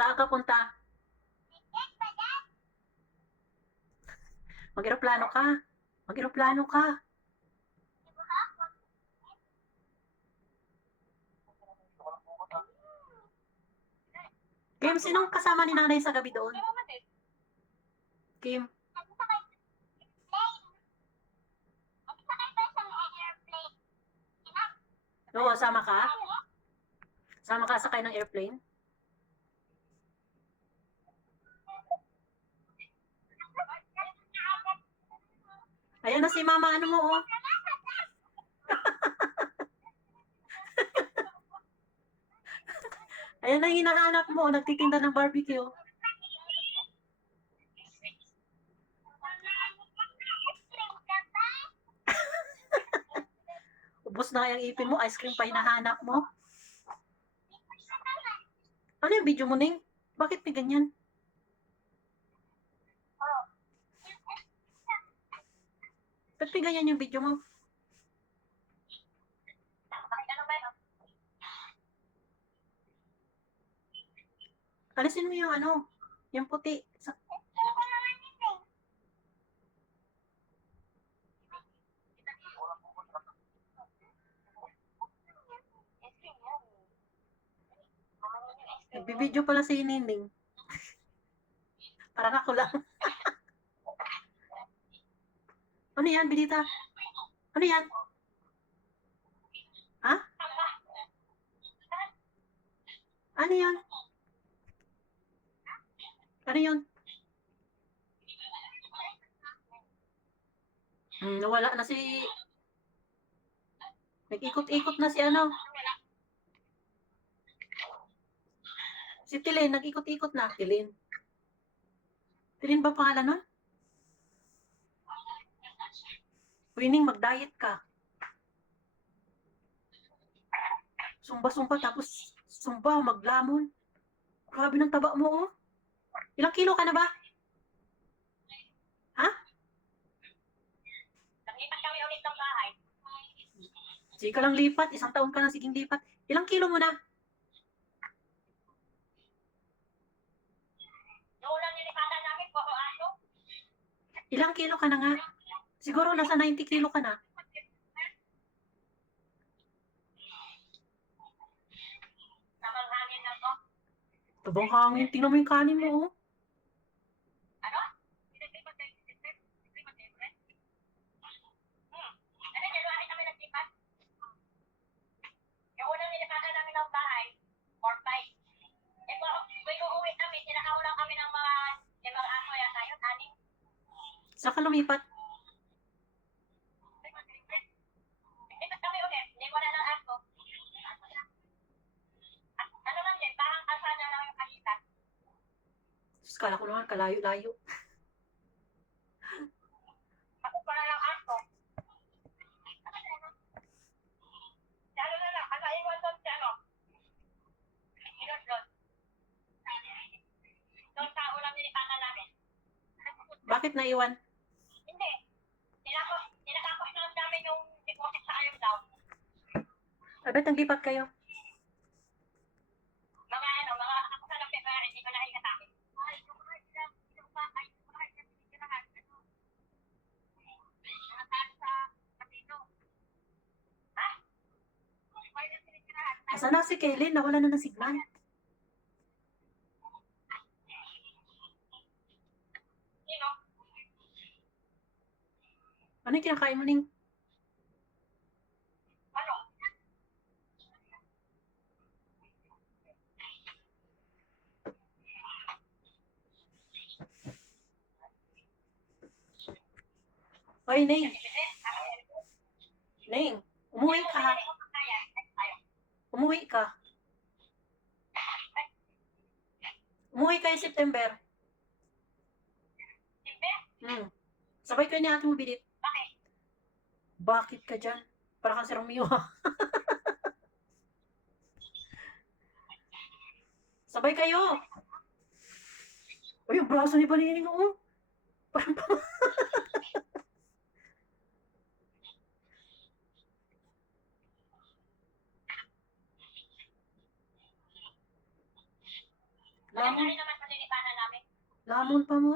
Saan ka punta? Mag-eroplano ka. Mag-eroplano ka. Kim, sinong kasama ni nanay sa gabi doon? Kim, oo, sama ka? Sama ka sakay ng airplane? Ayan na si mama, ano mo, oh. Ayan na yung hinahanap mo, nagtitinda ng barbecue. Ubus na yung ipin mo, ice cream pa hinahanap mo. Ano yung video mo, Ning? Bakit may ganyan? Ba't may ganyan yung video mo? Alisin mo yung ano, yung puti. Nagbibideo pala si Nining. Parang ako lang. Ano yan, Binita? Ano yan? Ha? Ano yan? Ano yun? Nawala na si... Nag-ikot-ikot na si ano. Si Tilin, nag-ikot-ikot na. Tilin. Tilin ba pangalan nun? Winning, mag-diet ka. Sumba-sumba, tapos sumba, maglamon. Grabe ng taba mo, oh. Ilang kilo ka na ba? Ha? Naglipat kami ulit ng bahay. Sige ka lang lipat. Isang taon ka na siging lipat. Ilang kilo mo na? Noong unang nilipatan namin, puro aso. Ilang kilo ka na nga? Siguro nasa 90 kilo ka na. Tamang hangin lang to. Tabang hangin. Tingnan mo yung kanin mo, oh. Ano? Nilipat kayo si Sister? Nilipat kayo, friend? Ano, January kami naglipat? Yung unang nilipatan namin ng bahay, 4-5. Eh, kung uuwi kami, tinakaulang kami ng mga limang aso yata yun, 6. Saan ka lumipat? Lipat kami ulit, hindi wala ng aso. Ano lang yan, parang kalsada lang yung pagitan. Sus, kala ko naman, kalayo-layo. Ako pala lang aso. Lalo na lang, iwan doon si ano? Ilot doon. Doon sa ulang nilipatan namin. Bakit naiwan? Hindi. Tinatapos lang namin yung deposit sa ayaw daw. Abet, naglipat kayo. Mga ako sa lang February, hindi ko nahinga sa akin. Ay, yung kahit na tinitirahan, ano? Mga talo sa kasino. Ha? Kahit na tinitirahan. Asan na si Kaylin? Nawala na ng signal. Sino? Ano yung kinakain mo, Ning? Ano? Hoy, Ning. Ning, umuwi ka ha. Umuwi ka. Umuwi kayo September. Simbe? Sabay kayo ni ate mo, Bidit. Bakit? Bakit ka dyan? Para kang si Romeo, ha? Sabay kayo. Uy, yung braso ni Banining, oh. Parang Maganda Lamon, rin naman sa lilipanan namin. lamon pa mo.